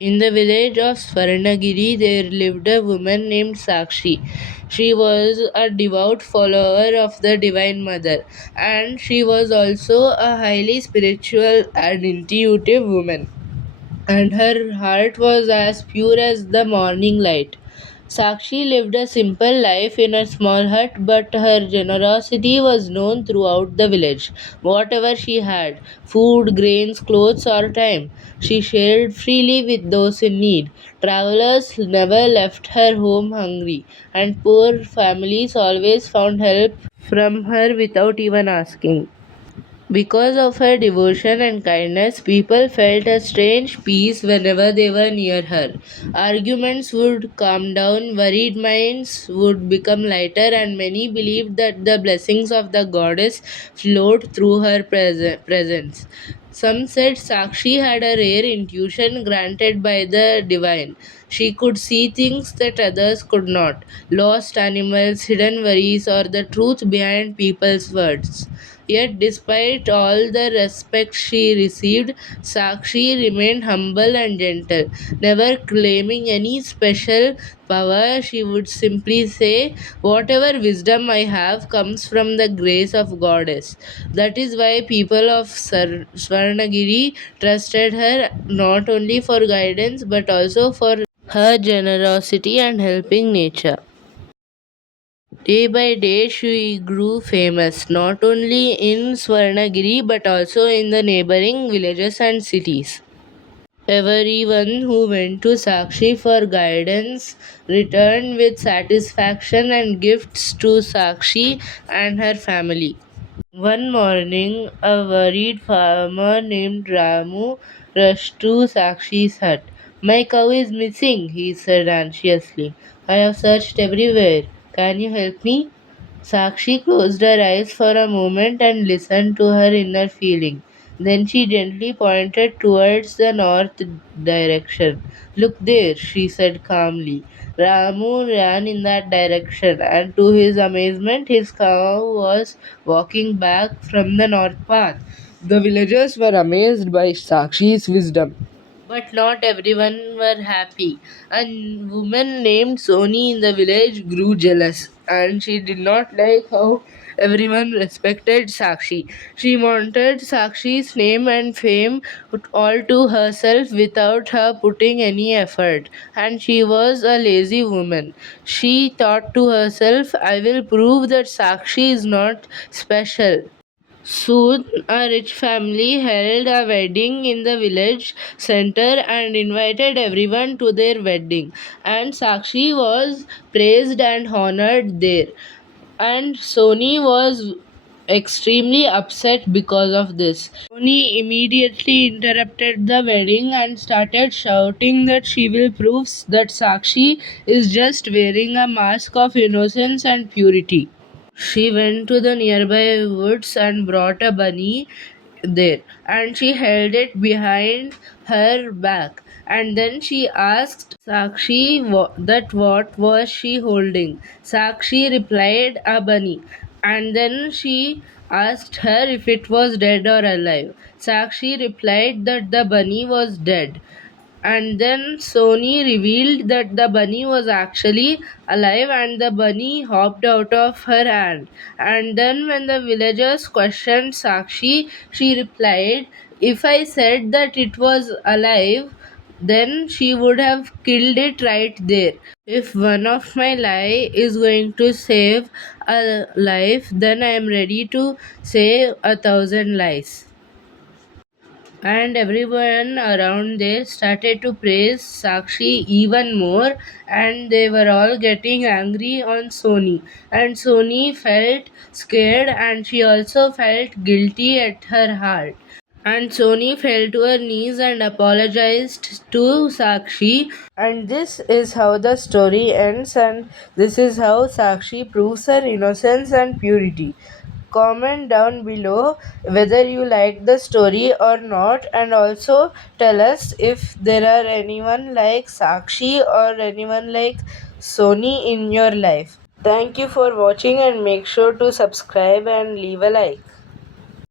In the village of Swarnagiri, there lived a woman named Saakshi. She was a devout follower of the Divine Mother, and she was also a highly spiritual and intuitive woman, and her heart was as pure as the morning light. Sakshi lived a simple life in a small hut, but her generosity was known throughout the village. Whatever she had, food, grains, clothes, or time, she shared freely with those in need. Travelers never left her home hungry, and poor families always found help from her without even asking. Because of her devotion and kindness, people felt a strange peace whenever they were near her. Arguments would calm down, worried minds would become lighter, and many believed that the blessings of the goddess flowed through her presence. Some said Sakshi had a rare intuition granted by the divine. She could see things that others could not, lost animals, hidden worries, or the truth behind people's words. Yet, despite all the respect she received, Sakshi remained humble and gentle, never claiming any special power. She would simply say, "Whatever wisdom I have comes from the grace of Goddess." That is why people of Swarnagiri trusted her not only for guidance but also for her generosity and helping nature. Day by day, she grew famous not only in Swarnagiri but also in the neighboring villages and cities. Everyone who went to Sakshi for guidance returned with satisfaction and gifts to Sakshi and her family. One morning, a worried farmer named Ramu rushed to Sakshi's hut. "My cow is missing," he said anxiously. "I have searched everywhere. Can you help me?" Sakshi closed her eyes for a moment and listened to her inner feeling. Then she gently pointed towards the north direction. "Look there," she said calmly. Ramu ran in that direction, and to his amazement, his cow was walking back from the north path. The villagers were amazed by Sakshi's wisdom. But not everyone were happy. A woman named Soni in the village grew jealous, and she did not like how everyone respected Sakshi. She wanted Sakshi's name and fame all to herself without her putting any effort. And she was a lazy woman. She thought to herself, "I will prove that Sakshi is not special." Soon, a rich family held a wedding in the village center and invited everyone to their wedding. And Sakshi was praised and honored there. And Sony was extremely upset because of this. Sony immediately interrupted the wedding and started shouting that she will prove that Sakshi is just wearing a mask of innocence and purity. She went to the nearby woods and brought a bunny there, and she held it behind her back. And then she asked Sakshi that what was she holding. Sakshi replied, "A bunny." And then she asked her if it was dead or alive. Sakshi replied that the bunny was dead. And then Sony revealed that the bunny was actually alive, and the bunny hopped out of her hand. And then, when the villagers questioned Sakshi, she replied, "If I said that it was alive, then she would have killed it right there. If one of my lie is going to save a life, then I am ready to save 1,000 lies." And everyone around there started to praise Sakshi even more, and they were all getting angry on Sony. And Sony felt scared, and she also felt guilty at her heart. And Sony fell to her knees and apologized to Sakshi. And this is how the story ends, and this is how Sakshi proves her innocence and purity. Comment down below whether you liked the story or not, and also tell us if there are anyone like Sakshi or anyone like Sony in your life. Thank you for watching, and make sure to subscribe and leave a like.